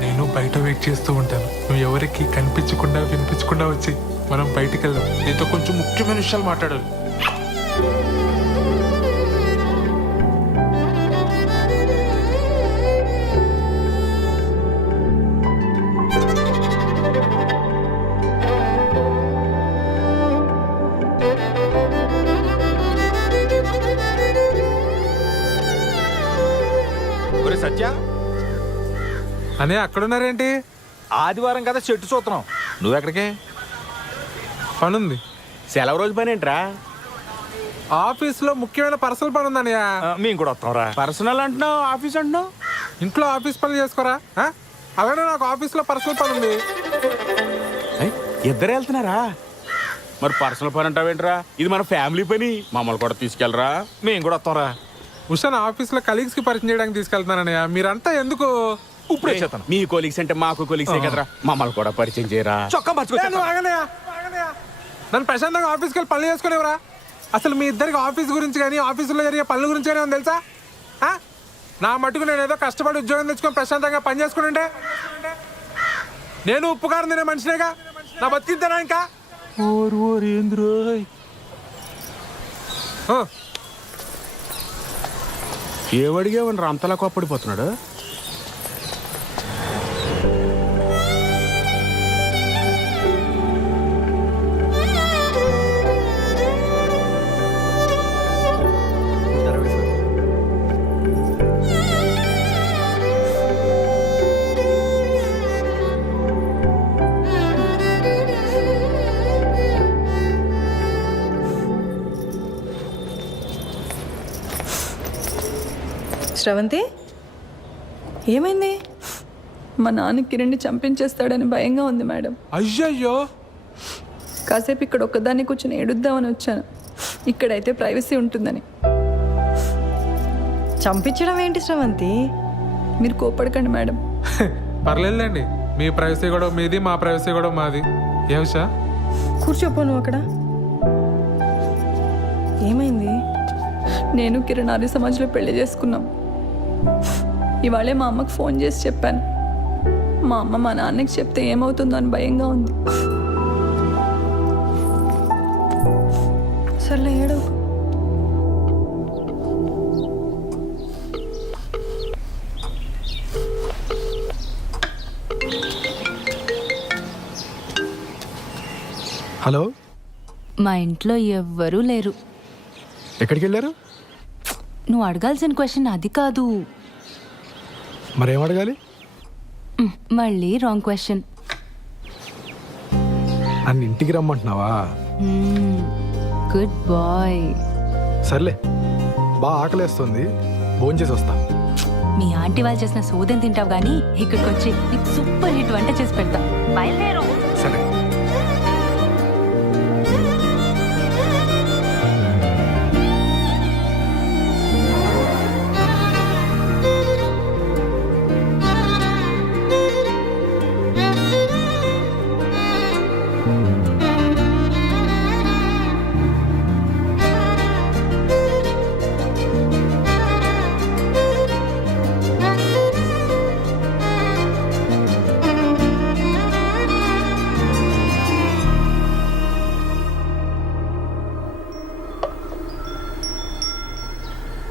నేను బయట వెయిట్ చేస్తూ ఉంటాను. నువ్వు ఎవరికి కనిపించకుండా వినిపించకుండా వచ్చి మనం బయటికి వెళ్దాం. నీతో కొంచెం ముఖ్యమైన విషయాలు మాట్లాడాలి. సత్య అనే అక్కడున్నారేంటి? ఆదివారం కదా చెట్టు చూస్తున్నాం. నువ్వెక్కడికే? పనుంది. సెలవు రోజు పని ఏంట్రా? ఆఫీస్లో ముఖ్యమైన పర్సనల్ పని ఉందన్నయ్య. మేము కూడా వస్తాం రా. పర్సనల్ అంటున్నావు, ఆఫీస్ అంటున్నావు. ఇంట్లో ఆఫీస్ పనులు చేసుకోరా? అలానే నాకు ఆఫీస్లో పర్సనల్ పని ఉంది. ఇద్దరు వెళ్తున్నారా? మరి పర్సనల్ పని అంటావేంట్రా? ఇది మన ఫ్యామిలీ పని. మమ్మల్ని కూడా తీసుకెళ్ళరా, మేము కూడా వస్తాం రా. ఉషాన్ ఆఫీస్లో కలీగ్స్ కి పరిచయం చేయడానికి తీసుకెళ్తున్నానన్నయ్య. మీరంతా ఎందుకు? ఇప్పుడే చేస్తాను. మీ కొలీగ్స్ అంటే మాకు కొలీగ్సే కదరా, మమ్మల్ని కూడా పరిచయం చేయరా. చొక్కా నన్ను ప్రశాంతంగా ఆఫీస్కి వెళ్ళి పనులు చేసుకునేవరా? అసలు మీ ఇద్దరికి ఆఫీస్ గురించి కానీ ఆఫీసులో జరిగే పనుల గురించి కానీ ఏమో తెలుసా? నా మటుకు నేను ఏదో కష్టపడి ఉద్యోగం తెచ్చుకొని ప్రశాంతంగా పని చేసుకుంటే నేను ఉప్పుకారం తినే మనిషినేగా. నా బతికింతేనా ఇంకా? ఏమడిగావని అంతలా కోప్పడిపోతున్నాడు? శ్రవంతి, ఏమైంది? మా నాన్న కిరణ్ని చంపించేస్తాడని భయంగా ఉంది మేడం. అయ్యయ్యో. కాసేపు ఇక్కడ ఒక్కదాన్ని కూర్చొని ఏడుద్దామని వచ్చాను. ఇక్కడైతే ప్రైవసీ ఉంటుందని. చంపించడం ఏంటి శ్రవంతి? మీరు కోపడకండి మేడం. పర్లేదులేండి, మీ ప్రైవసీ కూడా మీది, మా ప్రైవసీ కూడా మాది. ఏమిషా? కూర్చోపో నువ్వు అక్కడ. ఏమైంది? నేను కిరణ్ ఆర్య సమాజ్లో పెళ్లి చేసుకున్నాం. ఇవాళే మా అమ్మకు ఫోన్ చేసి చెప్పాను. మా అమ్మ మా నాన్నకి చెప్తే ఏమవుతుందో అని భయంగా ఉంది. సర్లే ఏడవు. హలో, మా ఇంట్లో ఎవ్వరూ లేరు. ఎక్కడికి వెళ్ళారు? నువ్వు అడగాల్సిన క్వశ్చన్ అది కాదు. మరేం అడగాలి? మళ్ళీ రాంగ్ క్వశ్చన్. నన్ను ఇంటికి రమ్మంటున్నావా? Good bye. సర్లే, బాగా ఆకలేస్తుంది, భోంచేసి వస్తా. మీ ఆంటీ వాళ్ళు చేసిన సోదం తింటావు కానీ ఇక్కడికి వచ్చి నీకు సూపర్ హిట్ వంట చేసి పెడతా. బయలుదేరు. సరే.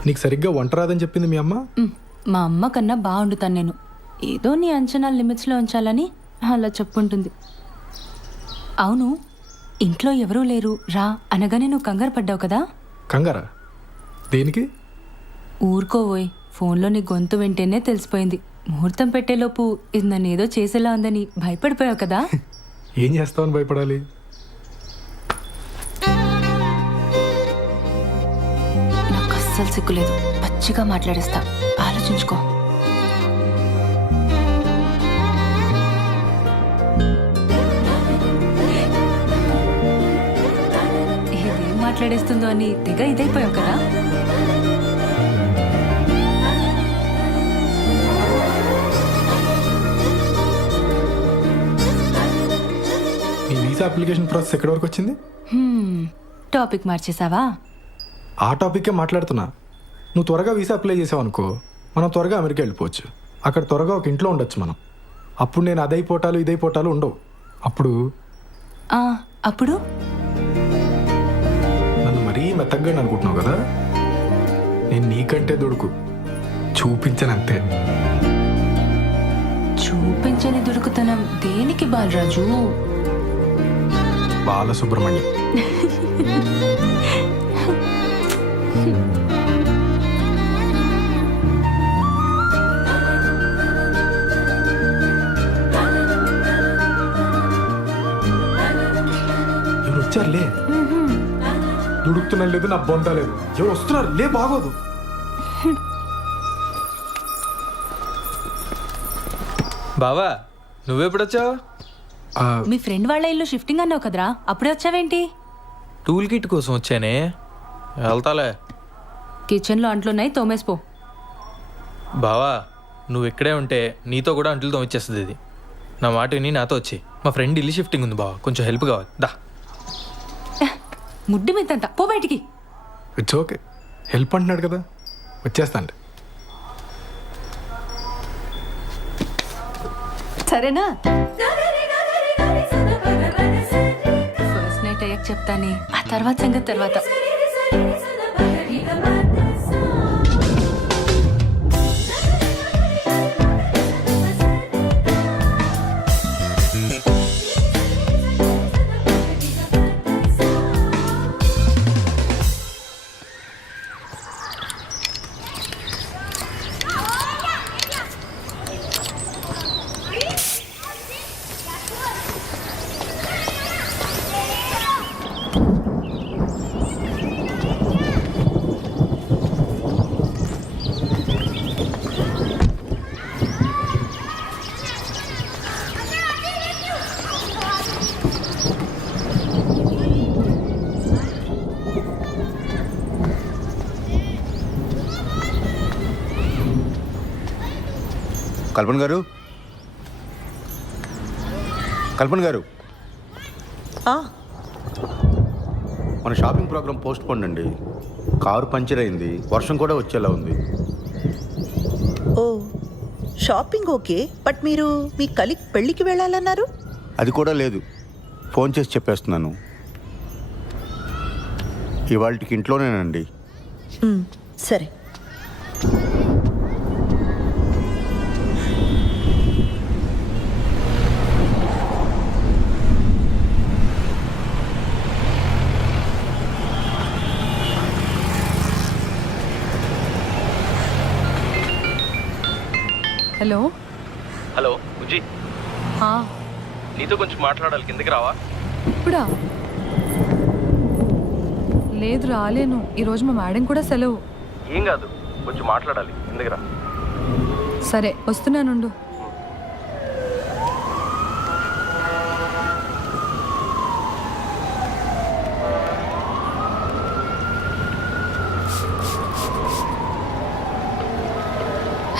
నీకు సరిగ్గా వంట రాదని చెప్పింది మీ అమ్మ? మా అమ్మ కన్నా బాగుండుతాను నేను. ఏదో నీ అంచనా లిమిట్స్లో ఉంచాలని అలా చెప్పుంటుంది. అవును, ఇంట్లో ఎవరూ లేరు రా అనగానే నువ్వు కంగారు పడ్డావు కదా? కంగారా? దేనికి? ఊరుకోవోయ్, ఫోన్లో నీ గొంతు వింటేనే తెలిసిపోయింది. ముహూర్తం పెట్టేలోపు ఇది నన్ను ఏదో చేసేలా ఉందని భయపడిపోయావు కదా? ఏం చేస్తావని భయపడాలి? నాకు అస్సలు సిగ్గులేదు, పచ్చిగా మాట్లాడేస్తా. ఆలోచించుకో. ఏదేం మాట్లాడేస్తుందో అని తెగ ఇదైపోయావు కదా? ఈ వీసా అప్లికేషన్ ప్రాసెస్ ఎక్కడి వరకు వచ్చింది? టాపిక్ మార్చేసావా? ఆ టాపిక్కే మాట్లాడుతున్నా. నువ్వు త్వరగా వీసా అప్లై చేసావు అనుకో, మనం త్వరగా అమెరికా వెళ్ళిపోవచ్చు. అక్కడ త్వరగా ఒక ఇంట్లో ఉండొచ్చు మనం. అప్పుడు నేను అదైపోటాలు ఇదైపోటాలు ఉండవు. అప్పుడు ఆ, అప్పుడు నన్ను మరీ మెత్తగా అనుకుంటున్నావు కదా, నేను నీకంటే దొడుకు చూపించనంతే. చూపించని దొరుకుతనం దేనికి బాలరాజు? బాలసుబ్రహ్మణ్యం. ఎవరు వచ్చారులే, దుడుకుతున్నా లేదు, నా బొంద లేదు. ఎవరు వస్తున్నారు లే, బాగోదు. బావా నువ్వెప్పుడొచ్చావు? మీ ఫ్రెండ్ వాళ్ళ ఇల్లు షిఫ్టింగ్ అన్నావు కదరా, అప్పుడే వచ్చావేంటి? టూల్ కిట్ కోసం వచ్చానే, వెళ్తాలే. కిచెన్లో అంట్లున్నాయి, తోమేసిపో. బావా నువ్వు ఇక్కడే ఉంటే నీతో కూడా అంట్లు తోమిచ్చేస్తుంది ఇది. నా మాట విని నాతో వచ్చి, మా ఫ్రెండ్ ఇల్లు షిఫ్టింగ్ ఉంది బావా, కొంచెం హెల్ప్ కావాలి. దా. ముడ్డి మీదంతా పో బయటికి. ఇట్స్ ఓకే, హెల్ప్ అంటున్నాడు కదా, వచ్చేస్తాను. సరేనా? ఫస్ట్ నైట్ అయ్యాక చెప్తానే, ఆ తర్వాత సంగతి తర్వాత. కల్పన గారు, కల్పన గారు, మన షాపింగ్ ప్రోగ్రామ్ పోస్ట్ పోన్ అండి. కారు పంచర్ అయింది, వర్షం కూడా వచ్చేలా ఉంది. ఓ షాపింగ్ ఓకే, బట్ మీరు మీ కలీగ్ పెళ్ళికి వెళ్ళాలన్నారు. అది కూడా లేదు, ఫోన్ చేసి చెప్పేస్తున్నాను. ఇవాళకి ఇంట్లోనేనండి. సరే. హలో. హలో బుజ్జి, ఆ, నీతో కొంచెం మాట్లాడాలి, కిందకి రావా? ఇప్పుడా? లేదు రాలేను, ఈరోజు మా మేడం కూడా సెలవు. ఏం కాదు, కొంచెం మాట్లాడాలి, కిందకి రా. సరే వస్తున్నానుండు.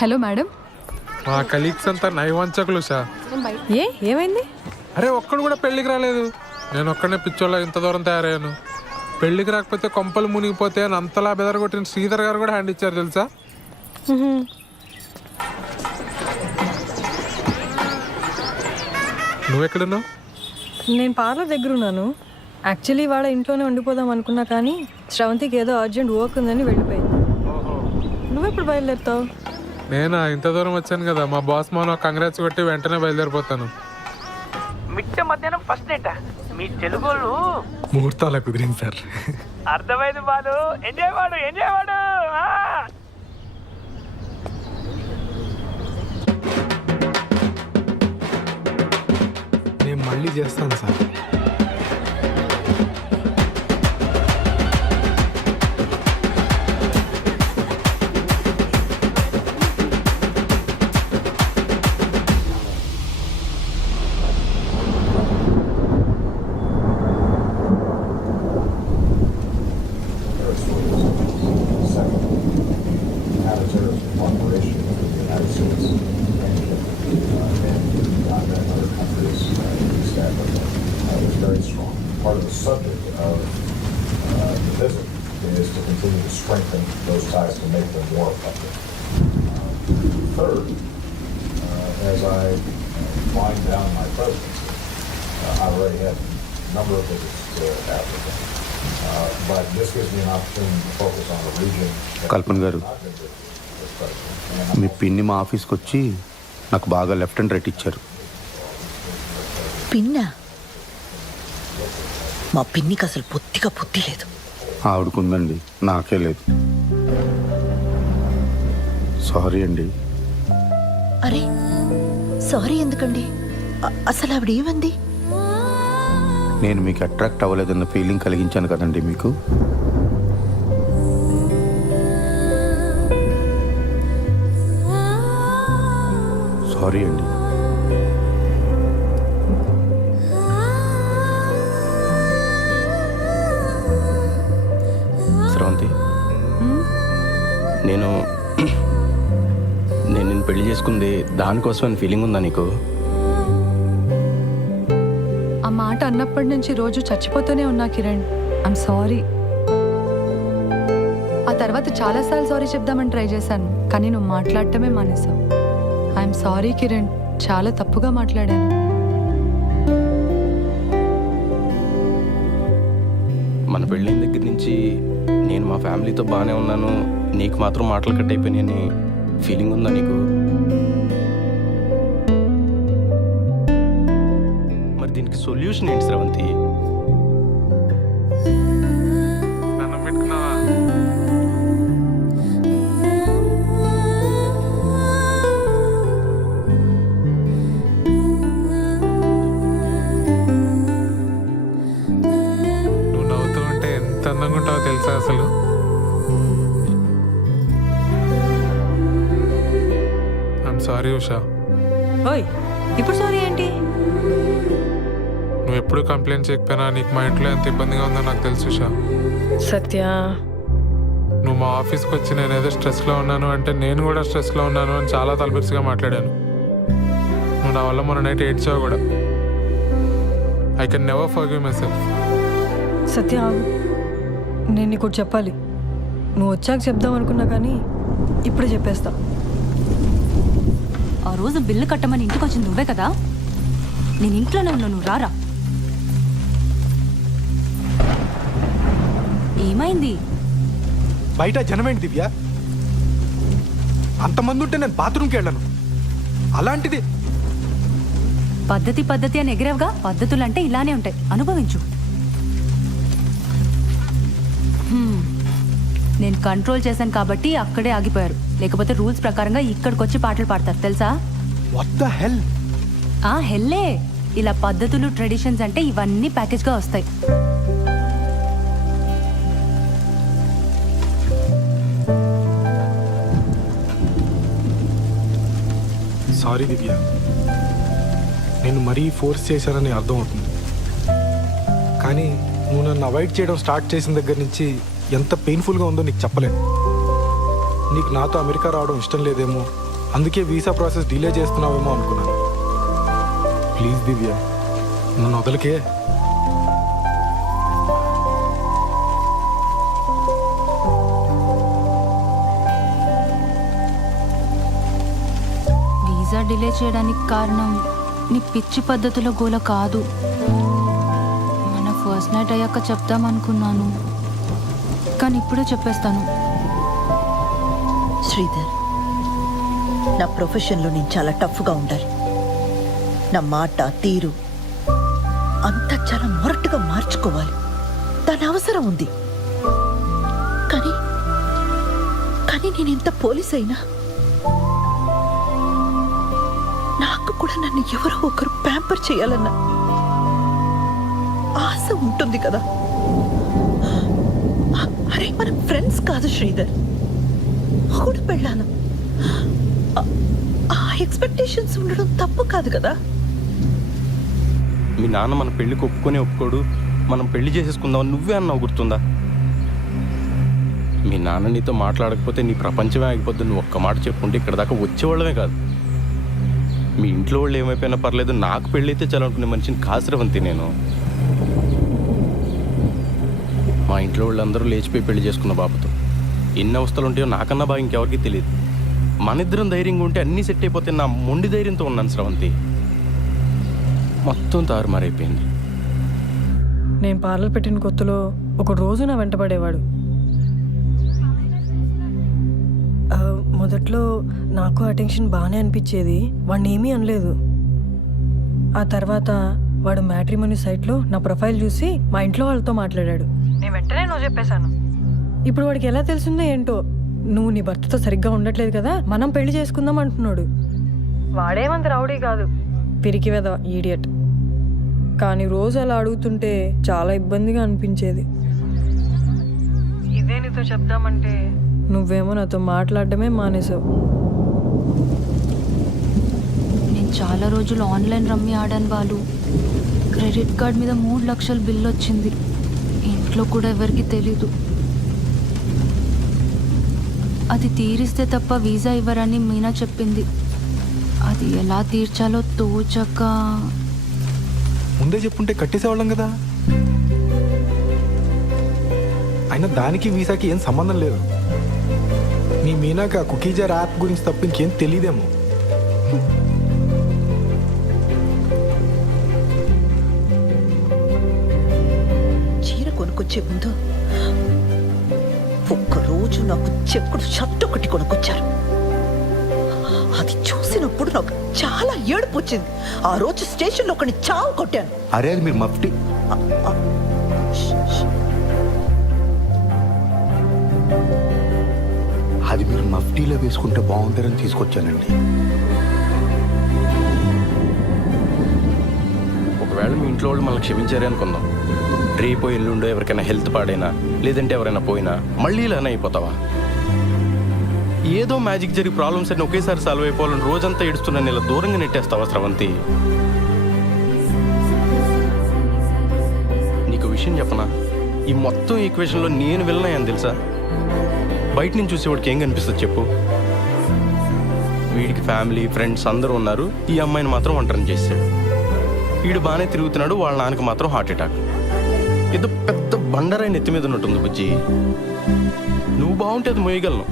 Hello madam. మా కలీగ్స్ అంతా నైవంచకులు సార్. ఏమైంది? అరే ఒక్కడు కూడా పెళ్ళికి రాలేదు. నేను ఒక్కడనే పిచ్చోళ్ళ ఇంత దూరం తయారయ్యాను. పెళ్ళికి రాకపోతే కొంపలు మునిగిపోతే అని అంతలా బెదరగొట్టిన శ్రీధర్ గారు కూడా హ్యాండ్ ఇచ్చారు తెలుసా. నువ్వెక్కడున్నావు? నేను పార్లర్ దగ్గర ఉన్నాను. యాక్చువల్లీ వాడ ఇంట్లోనే ఉండిపోదాం అనుకున్నా, కానీ శ్రవంతికి ఏదో అర్జెంట్ వర్క్ ఉందని వెళ్ళిపోయింది. నువ్వెప్పుడు బయలుదేరుతావు? నేనా ఇంత దూరం వచ్చాను కదా, మా బాస్ మోనో కంగ్రాట్స్ కొట్టి వెంటనే బయలుదేరిపోతాను. మిట్ట మధ్యాహ్నం ఫస్ట్ నైట్ మీ తెలుగుళ్ళు ముహూర్తాల కుదిరింది సార్. అర్థమైంది బాలు. ఎంజాయ్ వాడు, ఎంజాయ్ వాడు. నేను మళ్ళీ చేస్తాను sir. Part of the subject of the visit is to continue to strengthen those ties to make them more effective. Third, as I wind down my presidency, I already had a number of visits to Africa, but this gives me an opportunity to focus on a region that కల్పన్ గారు, I've been visiting as president. మీ పిన్ని మా ఆఫీస్కి వచ్చి నాకు బాగా left and right ఇచ్చారు. పిన్నా? మా పిన్నికి అసలు బొత్తిగా బుద్ధి లేదు. ఆవిడకుందండి, నాకే లేదు. సారీ అండి. అరే సారీ ఎందుకండి? అసలు ఆవిడ ఏమంది? నేను మీకు అట్రాక్ట్ అవ్వలేదన్న ఫీలింగ్ కలిగించాను కదండి మీకు. సారీ అండి. స్రవంతి, నేను నిన్ను పెళ్లి చేసుకుంది దానికోసమని ఫీలింగ్ ఉందా నీకు? ఆ మాట అన్నప్పటి నుంచి రోజు చచ్చిపోతూనే ఉన్నా కిరణ్. I'm sorry. ఆ తర్వాత చాలాసార్లు సారీ చెప్దామని ట్రై చేశాను, కానీ నువ్వు మాట్లాడటమే మానేశావు. ఐఎమ్ సారీ కిరణ్, చాలా తప్పుగా మాట్లాడాను. మన పెళ్ళైన దగ్గర నుంచి నేను మా ఫ్యామిలీతో బాగానే ఉన్నాను, నీకు మాత్రం మాటలు కట్ అయిపోయినాయని ఫీలింగ్ ఉందా నీకు? మరి దీనికి సొల్యూషన్ ఏంటి స్రవంతి? దండం పెట్టుకున్నావా? నువ్వు నవ్వుతూ ఉంటే ఎంత అందంగా ఉంటావో తెలుసా అసలు. I'm sorry Usha. ఓయ్ ఇప్పుడు సారీ ఏంటి? నువ్వు ఎప్పుడు కంప్లైంట్ చేయకపోయినా నీకు మా ఇంట్లో ఎంత ఇబ్బందిగా ఉందో నాకు తెలుసు ఉషా. సత్య, నువ్వు మా ఆఫీస్కి వచ్చి నేనేదో స్ట్రెస్లో ఉన్నాను అంటే నేను కూడా స్ట్రెస్లో ఉన్నాను అని చాలా తలబిరుసుగా మాట్లాడాను. నువ్వు నా వల్ల మొన్న నైట్ ఏడ్చావు కూడా. I can never forgive myself. Satya ఆగు. నేను నీకు ఒకటి చెప్పాలి. నువ్వు వచ్చాక చెప్దాం అనుకున్నా కానీ ఇప్పుడే చెప్పేస్తా. ఆ రోజు బిల్లు కట్టమని ఇంటికి వచ్చింది నువ్వే కదా? నేను ఇంట్లోనే ఉన్నా, నువ్వు రారా. ఏమైంది? బయట జనమేంటి దివ్య? అంతమంది ఉంటే నేను బాత్రూమ్కి వెళ్ళను. అలాంటిది పద్ధతి అని ఎగిరేవుగా. పద్ధతులు అంటే ఇలానే ఉంటాయి, అనుభవించు. నేను కంట్రోల్ చేశాను కాబట్టి అక్కడే ఆగిపోయారు, లేకపోతే రూల్స్ ప్రకారంగా ఇక్కడికి వచ్చి పాటలు పాడతారు తెలుసా? What the hell? ఆ హెల్లే. ఇలా పద్ధతులు ట్రెడిషన్స్ అంటే ఇవన్నీ ప్యాకేజ్గా వస్తాయి. సారీ దివ్య, నేను మరీ ఫోర్స్ చేశానని అర్థం అవుతుంది. కానీ నువ్వు నన్ను అవాయిడ్ చేయడం స్టార్ట్ చేసిన దగ్గర నుంచి ఎంత పెయిన్ఫుల్గా ఉందో నీకు చెప్పలేను. నీకు నాతో అమెరికా రావడం ఇష్టం లేదేమో, అందుకే వీసా ప్రాసెస్ డిలే చేస్తున్నావేమో అనుకున్నాను. ప్లీజ్ దివ్య, నన్ను వదలకే. వీసా డిలే చేయడానికి కారణం నీ పిచ్చి పద్ధతుల గోల కాదు. మన ఫస్ట్ నైట్ అయ్యాక చెప్దామనుకున్నాను, కానీ ఇప్పుడే చెప్పేస్తాను. శ్రీధర్, నా ప్రొఫెషన్లో నేను చాలా టఫ్గా ఉండాలి. నా మాట తీరు అంతా చాలా మొరటుగా మార్చుకోవాలి. దాని అవసరం ఉంది. కానీ కానీ నేను ఎంత పోలీస్ అయినా నాకు కూడా నన్ను ఎవరో ఒకరు ప్యాంపర్ చేయాలన్న ఆశ ఉంటుంది కదా. అరే మనం ఫ్రెండ్స్ కాదు శ్రీధర్, కూడా పెళ్ళాను. ఆ ఎక్స్పెక్టేషన్స్ ఉండడం తప్పు కాదు కదా. మీ నాన్న మన పెళ్ళికి ఒప్పుకోడు, మనం పెళ్లి చేసేసుకుందామని నువ్వే అన్నావు, గుర్తుందా? మీ నాన్న నీతో మాట్లాడకపోతే నీ ప్రపంచమే ఆగిపోద్ది. నువ్వు ఒక్క మాట చెప్పుకుంటే ఇక్కడ దాకా వచ్చేవాళ్ళమే కాదు. మీ ఇంట్లో వాళ్ళు ఏమైపోయినా పర్లేదు, నాకు పెళ్ళి అయితే చాలనుకునే మనిషిని కాసిరవంతి నేను. మా ఇంట్లో వాళ్ళందరూ లేచిపోయి పెళ్లి చేసుకున్న బాబుతో ఎన్ని అవస్థలు ఉంటాయో నాకన్నా బాగా ఇంకెవరికి తెలియదు. మన ఇద్దరం ధైర్యంగా ఉంటే అన్నీ సెట్ అయిపోతే నా మొండి ధైర్యంతో ఉన్నాను స్రవంతి. మొత్తం తారుమారైపోయింది. నేను పార్లర్ పెట్టిన కొత్తలో ఒక రోజు నా వెంటపడేవాడు. మొదట్లో నాకు అటెన్షన్ బాగానే అనిపించేది, వాడిని ఏమీ అనలేదు. ఆ తర్వాత వాడు మ్యాట్రిమోనీ సైట్లో నా ప్రొఫైల్ చూసి మా ఇంట్లో వాళ్ళతో మాట్లాడాడు. నేను వెంటనే నువ్వు చెప్పేశాను. ఇప్పుడు వాడికి ఎలా తెలిసిందో ఏంటో, నువ్వు నీ భర్తతో సరిగ్గా ఉండట్లేదు కదా, మనం పెళ్లి చేసుకుందాం అంటున్నాడు. వాడేమంత రౌడీ కాదు, పిరికి వెధవ, ఈడియట్. కానీ రోజు అలా అడుగుతుంటే చాలా ఇబ్బందిగా అనిపించేది. ఇదే నీతో చెప్దామంటే నువ్వేమో నాతో మాట్లాడడమే మానేసావు. నేను చాలా రోజులు ఆన్లైన్ రమ్మీ ఆడాను బాలు. క్రెడిట్ కార్డ్ మీద 3 లక్షల బిల్లు వచ్చింది. ఇంట్లో కూడా ఎవరికి తెలీదు. అది తీరిస్తే తప్ప వీసా ఇవ్వరని మీనా చెప్పింది. అది ఎలా తీర్చాలో తోచక. ముందే చెప్పుంటే కట్టేసేవాళ్ళం కదా. అయినా దానికి వీసాకి ఏం సంబంధం లేదు. మీ మీనాకి ఆ కుకీజార్ యాప్ గురించి తప్ప ఇంకేం తెలియదేమో. చీర కొనుక్కొచ్చే ముందు ఒక్కరోజు నాకు చెక్కుడు షర్ట్ ఒకటి కొనుక్కొచ్చారు. అది చూసినప్పుడు నాకు చాలా ఏడుపు వచ్చింది. ఆ రోజు స్టేషన్లో ఒకని చావు కొట్టాను. అరే అది మీరు మఫ్టీ. అది మీరు మఫ్టీలో వేసుకుంటే బాగుంటారని తీసుకొచ్చానండి. ఒకవేళ మీ ఇంట్లో వాళ్ళు మనల్ని క్షమించారే అనుకుందాం. రేపో ఎల్లుండో ఎవరికైనా హెల్త్ పాడైనా లేదంటే ఎవరైనా పోయినా మళ్ళీ ఇలానే అయిపోతావా? ఏదో మ్యాజిక్ జరిగి ప్రాబ్లమ్స్ అన్ని ఒకేసారి సాల్వ్ అయిపోవాలని రోజంతా ఏడుస్తున్నా ఇలా దూరంగా నెట్టేస్తావా స్రవంతి? నీకు విషయం చెప్పనా, ఈ మొత్తం ఈక్వేషన్లో నేను వెళ్ళినాయని తెలుసా? బయట నుంచి చూసేవాడికి ఏం కనిపిస్తుంది చెప్పు? వీడికి ఫ్యామిలీ ఫ్రెండ్స్ అందరూ ఉన్నారు, ఈ అమ్మాయిని మాత్రం ఒంటరిని చేశాడు. వీడు బాగానే తిరుగుతున్నాడు, వాళ్ళ నాన్నకి మాత్రం హార్ట్ అటాక్. ఏదో పెద్ద బండరాయి నెత్తి మీద ఉన్నట్టుంది బుజ్జి. నువ్వు బాగుంటే అది మోయగలను,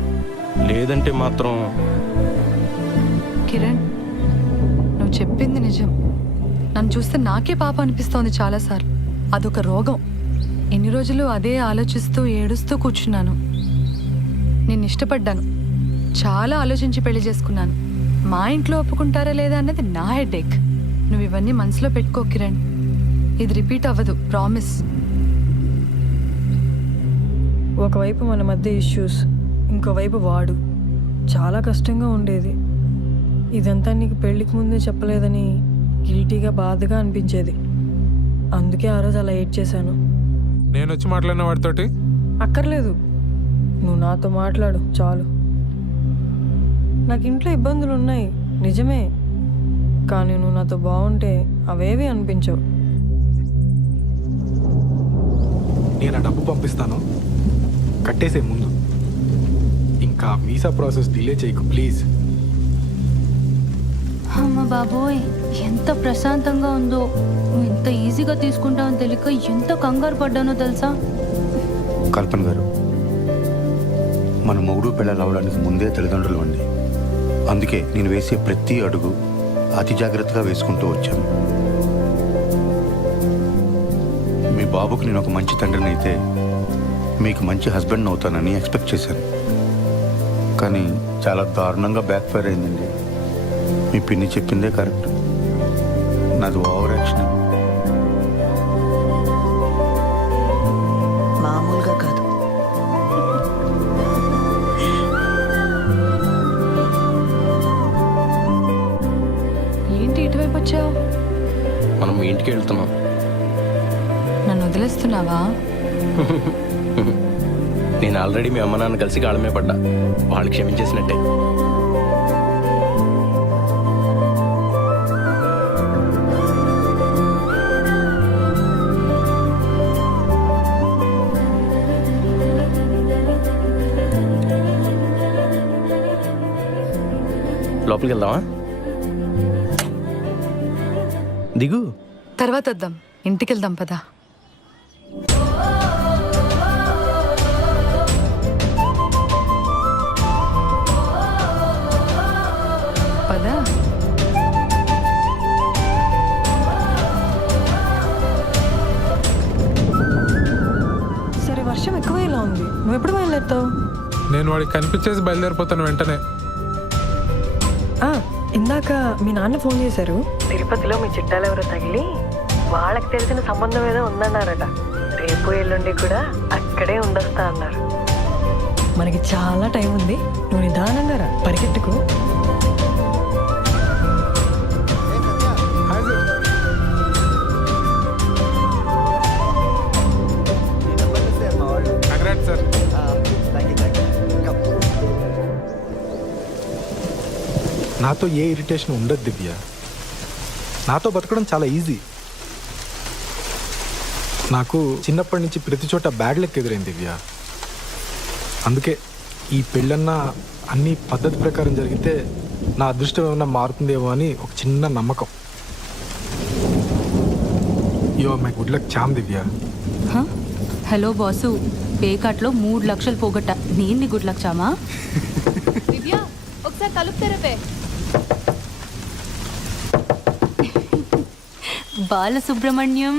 లేదంటే మాత్రం. కిరణ్, నువ్వు చెప్పింది నిజం. నన్ను చూస్తే నాకే పాప అనిపిస్తోంది చాలాసార్లు. అదొక రోగం. ఎన్ని రోజులు అదే ఆలోచిస్తూ ఏడుస్తూ కూర్చున్నాను. నేను ఇష్టపడ్డాను, చాలా ఆలోచించి పెళ్లి చేసుకున్నాను. మా ఇంట్లో ఒప్పుకుంటారా లేదా అన్నది నా హెడేక్. నువ్వు ఇవన్నీ మనసులో పెట్టుకో కిరణ్. ఇది రిపీట్ అవ్వదు, ప్రామిస్. ఒకవైపు మన మధ్య ఇష్యూస్, ఇంకోవైపు వాడు. చాలా కష్టంగా ఉండేది. ఇదంతా నీకు పెళ్ళికి ముందే చెప్పలేదని గిల్టీగా బాధగా అనిపించేది. అందుకే ఆ రోజు అలా ఏడ్ చేశాను. నేను వచ్చి మాట్లాడిన వాడితోటి అక్కర్లేదు, నువ్వు నాతో మాట్లాడు చాలు. నాకు ఇంట్లో ఇబ్బందులు ఉన్నాయి నిజమే, కానీ నువ్వు నాతో బాగుంటే అవేవి అనిపించవు. నేను ఆ డబ్బు పంపిస్తాను, కట్టేసే ముందు. ఇంకా వీసా ప్రాసెస్ డిలే చేయకు ప్లీజ్. అమ్మ బాబోయ్, ఎంత ప్రశాంతంగా ఉందో. నువ్వు ఎంత ఈజీగా తీసుకుంటావని తెలియక ఎంత కంగారు పడ్డానో తెలుసా? కల్పన గారు, మన మొగుడు పిల్లలు అవడానికి ముందే తల్లిదండ్రులు అండి. అందుకే నేను వేసే ప్రతి అడుగు అతి జాగ్రత్తగా వేసుకుంటూ వచ్చాను. మీ బాబుకు నేను ఒక మంచి తండ్రిని అయితే మీకు మంచి హస్బెండ్ అవుతానని ఎక్స్పెక్ట్ చేశాను. కానీ చాలా దారుణంగా బ్యాక్ ఫైర్ అయిందండి. మీ పిన్ని చెప్పిందే కరెక్ట్, నాది ఓవర్ యాక్షన్. మామూలుగా కాదు. ఏంటి ఇటువైపు వచ్చావు? మనం మీ ఇంటికి వెళ్తున్నాం. నన్ను వదిలేస్తున్నావా? నేను ఆల్రెడీ మీ అమ్మ నాన్న కలిసి గాళమే పడ్డా, వాళ్ళు క్షమించేసినట్టే. లోపలికి వెళ్దామా? దిగు. తర్వాత వద్దాం, ఇంటికి వెళ్దాం పదా. వర్షం ఎక్కువ ఇలా ఉంది. నువ్వు ఎప్పుడు బయలుదేరుతావు? నేను వాడికి కనిపించేసి బయలుదేరిపోతాను వెంటనే. ఇందాక మీ నాన్న ఫోన్ చేశారు. తిరుపతిలో మీ చుట్టాలు ఎవరో తగిలి వాళ్ళకి తెలిసిన సంబంధం ఏదో ఉందన్నారట. రేపు ఎల్లుండి కూడా అక్కడే ఉండొస్తా అన్నారు. మనకి చాలా టైం ఉంది. నువ్వు నిదానంగా రా, పరిగెట్టుకు. సార్ నాతో ఏ ఇరిటేషన్ ఉండదు దివ్య. నాతో బతకడం చాలా ఈజీ. నాకు చిన్నప్పటి నుంచి ప్రతి చోట బ్యాడ్ లెక్క ఎదురైంది దివ్య. అందుకే ఈ పెళ్ళన్నా అన్ని పద్ధతి ప్రకారం జరిగితే నా అదృష్టం ఏమన్నా మారుతుందేమో అని ఒక చిన్న నమ్మకం. Yo my good luck charm Divya. Hello boss, పేకాట్లో 3 లక్షలు పోగొట్ట. నేను నీ గుడ్ లక్ చామా? దివ్య ఒకసారి తలుపు తెరపే. బాలసుబ్రహ్మణ్యం